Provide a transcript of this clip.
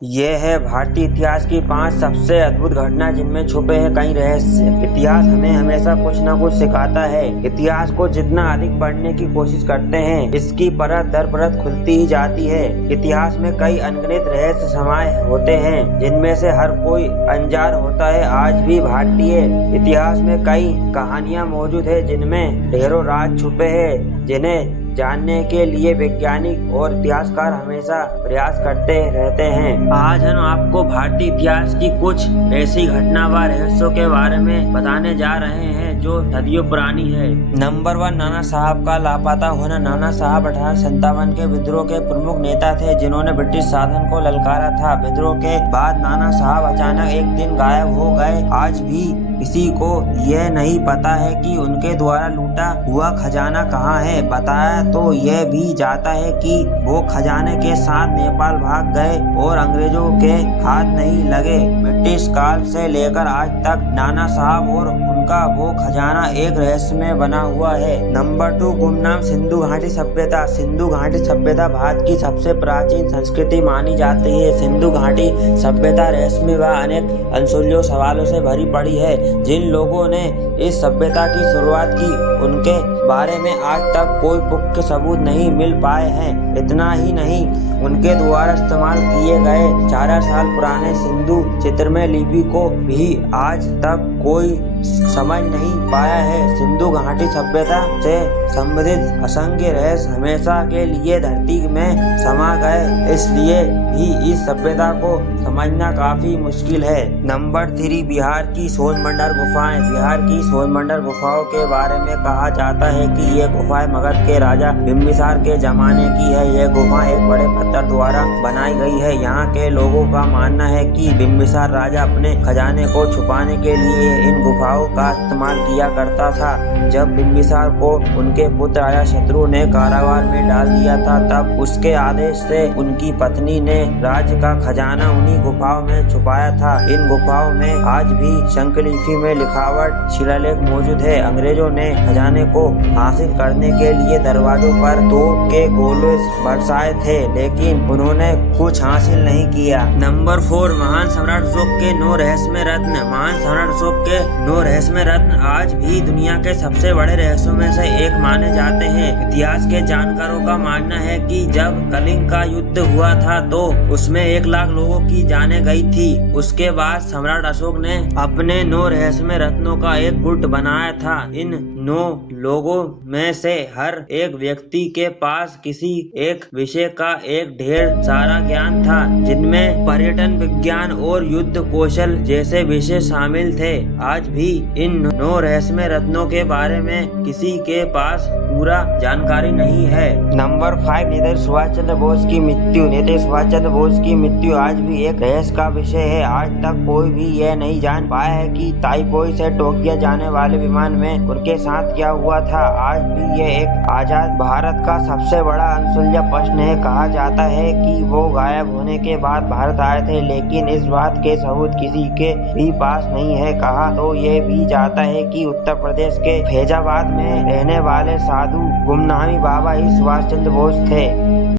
ये है भारतीय इतिहास की 5 सबसे अद्भुत घटना जिनमें छुपे हैं कई रहस्य। इतिहास हमें हमेशा कुछ न कुछ सिखाता है। इतिहास को जितना अधिक पढ़ने की कोशिश करते हैं, इसकी परत दर परत खुलती ही जाती है। इतिहास में कई अनगिनत रहस्य समाये होते हैं, जिनमें से हर कोई अनजान होता है। आज भी भारतीय इतिहास में कई कहानियां मौजूद है, जिनमें ढेरों राज छुपे हैं, जिन्हें जानने के लिए वैज्ञानिक और इतिहासकार हमेशा प्रयास करते रहते हैं। आज हम आपको भारतीय इतिहास की कुछ ऐसी घटना व रहस्यों के बारे में बताने जा रहे हैं जो सदियों पुरानी है। नंबर 1, नाना साहब का लापता होना। नाना साहब 1857 के विद्रोह के प्रमुख नेता थे, जिन्होंने ब्रिटिश शासन को ललकारा था। विद्रोह के बाद नाना साहब अचानक एक दिन गायब हो गए। आज भी किसी को यह नहीं पता है कि उनके द्वारा लूटा हुआ खजाना कहाँ है। बताया तो यह भी जाता है कि वो खजाने के साथ नेपाल भाग गए और अंग्रेजों के हाथ नहीं लगे। ब्रिटिश काल से लेकर आज तक नाना साहब और उनका वो खजाना एक रहस्य में बना हुआ है। नंबर 2, गुमनाम सिंधु घाटी सभ्यता। सिंधु घाटी सभ्यता भारत की सबसे प्राचीन संस्कृति मानी जाती है। सिंधु घाटी सभ्यता रहस्यमय व अनेक अनसुलझे सवालों से भरी पड़ी है। जिन लोगों ने इस सभ्यता की शुरुआत की, उनके बारे में आज तक कोई पुख्त सबूत नहीं मिल पाए हैं। इतना ही नहीं, उनके द्वारा इस्तेमाल किए गए 4000 साल पुराने सिंधु चित्रमय लिपि को भी आज तक कोई समझ नहीं पाया है। सिंधु घाटी सभ्यता से संबंधित असंख्य रहस्य हमेशा के लिए धरती में समा गए, इसलिए भी इस सभ्यता को समझना काफी मुश्किल है। नंबर 3, बिहार की सोनमंडल गुफाएं। बिहार की सोनमंडल गुफाओं के बारे में कहा जाता है कि ये गुफाएं मगध के राजा बिम्बिसार के जमाने की है। यह गुफा एक बड़े पत्थर द्वारा बनाई गई है। यहाँ के लोगों का मानना है कि बिम्बिसार राजा अपने खजाने को छुपाने के लिए इन गुफाओं का इस्तेमाल किया करता था। जब बिम्बिसार को उनके पुत्र राजा शत्रु ने कारागार में डाल दिया था, तब उसके आदेश से उनकी पत्नी ने राज्य का खजाना उन्हीं गुफाओं में छुपाया था। इन गुफाओं में आज भी शंखलिपि में लिखावट शिलालेख मौजूद है। अंग्रेजों ने खजाने को हासिल करने के लिए दरवाजों पर तोप के गोले बरसाए थे, लेकिन उन्होंने कुछ हासिल नहीं किया। नंबर 4, महान सम्राट अशोक के 9 रहस्यमय रत्न। महान सम्राट अशोक के 9 रहस्यमय रत्न आज भी दुनिया के सबसे बड़े रहस्यों में से एक माने जाते हैं। इतिहास के जानकारों का मानना है कि जब कलिंग का युद्ध हुआ था, तो उसमें 1 लाख लोगों की जानें गई थी। उसके बाद सम्राट अशोक ने अपने 9 रहस्यमय रत्नों का एक गुट बनाया था। इन 9 लोगों में से हर एक व्यक्ति के पास किसी एक विषय का एक ढेर सारा ज्ञान था, जिनमें पर्यटन विज्ञान और युद्ध कौशल जैसे विषय शामिल थे। आज भी इन 9 रहस्यमय रत्नों के बारे में किसी के पास पूरा जानकारी नहीं है। नंबर 5, नेताजी सुभाष चंद्र बोस की मृत्यु। नेताजी सुभाष चंद्र बोस की मृत्यु आज भी एक रहस्य का विषय है। आज तक कोई भी यह नहीं जान पाया है कि ताइपोई से टोक्यो जाने वाले विमान में उनके साथ क्या हुआ था। आज भी यह एक आजाद भारत का सबसे बड़ा अनसुलझा प्रश्न है। कहा जाता है कि वो गायब होने के बाद भारत आए थे, लेकिन इस बात के सबूत किसी के भी पास नहीं है। कहा तो यह भी जाता है कि उत्तर प्रदेश के फैजाबाद में रहने वाले साधु गुमनामी बाबा ही सुभाष चंद्र बोस थे।